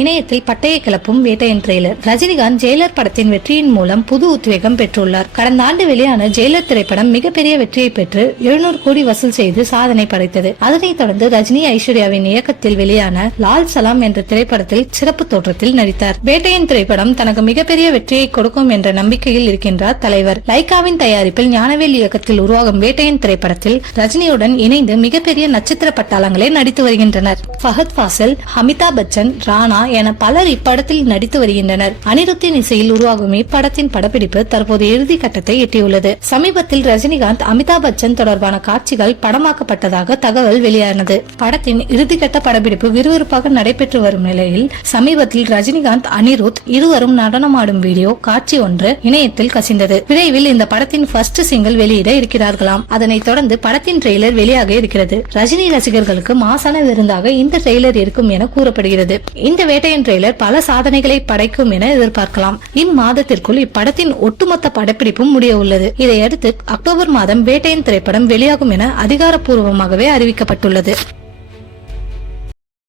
இணையத்தில் பட்டையை கிளப்பும் Vettaiyan trailer. Rajinikanth Jailer படத்தின் வெற்றியின் மூலம் புது உத்வேகம் பெற்றுள்ளார். கடந்த ஆண்டு வெளியான ஜெயிலர் திரைப்படம் மிகப்பெரிய வெற்றியை பெற்று 700 கோடி வசூல் செய்து சாதனை படைத்தது. அதனைத் தொடர்ந்து ரஜினி ஐஸ்வர்யாவின் இயக்கத்தில் வெளியான லால் சலாம் என்ற திரைப்படத்தில் சிறப்பு தோற்றத்தில் நடித்தார். வேட்டையன் திரைப்படம் தனக்கு மிகப்பெரிய வெற்றியை கொடுக்கும் என்ற நம்பிக்கையில் இருக்கின்றார் தலைவர். லைகாவின் தயாரிப்பில் ஞானவேல் இயக்கத்தில் உருவாகும் வேட்டையன் திரைப்படத்தில் ரஜினியுடன் இணைந்து மிகப்பெரிய நட்சத்திர பட்டாளங்களே நடித்து வருகின்றனர். ஃபஹத் ஃபாசில், அமிதாப் பச்சன், ராணா என பலர் இப்படத்தில் நடித்து வருகின்றனர். அனிருத்தின் இசையில் உருவாகும் இப்படத்தின் படப்பிடிப்பு தற்போது இறுதி கட்டத்தை எட்டியுள்ளது. சமீபத்தில் ரஜினிகாந்த் அமிதாப் பச்சன் தொடர்பான காட்சிகள் படமாக்கப்பட்டதாக தகவல் வெளியானது. படத்தின் இறுதிக்கட்ட படப்பிடிப்பு விறுவிறுப்பாக நடைபெற்று வரும் நிலையில் சமீபத்தில் ரஜினிகாந்த், அனிருத் இருவரும் நடனமாடும் வீடியோ காட்சி ஒன்று இணையத்தில் கசிந்தது. விரைவில் இந்த படத்தின் ஃபர்ஸ்ட் சிங்கிள் வெளியிட இருக்கிறார்களாம். அதனைத் தொடர்ந்து படத்தின் ட்ரெய்லர் வெளியாக இருக்கிறது. ரஜினி ரசிகர்களுக்கு மாசான விருந்தாக இந்த ட்ரெய்லர் இருக்கும் என கூறப்படுகிறது. இந்த வேட்டையன் ட்ரெய்லர் பல சாதனைகளை படைக்கும் என எதிர்பார்க்கலாம். இம்மாதத்திற்குள் இப்படத்தின் ஒட்டுமொத்த படப்பிடிப்பும் முடிய உள்ளது. இதையடுத்து அக்டோபர் மாதம் வேட்டையன் திரைப்படம் வெளியாகும் என அதிகாரப்பூர்வமாகவே அறிவிக்கப்பட்டுள்ளது.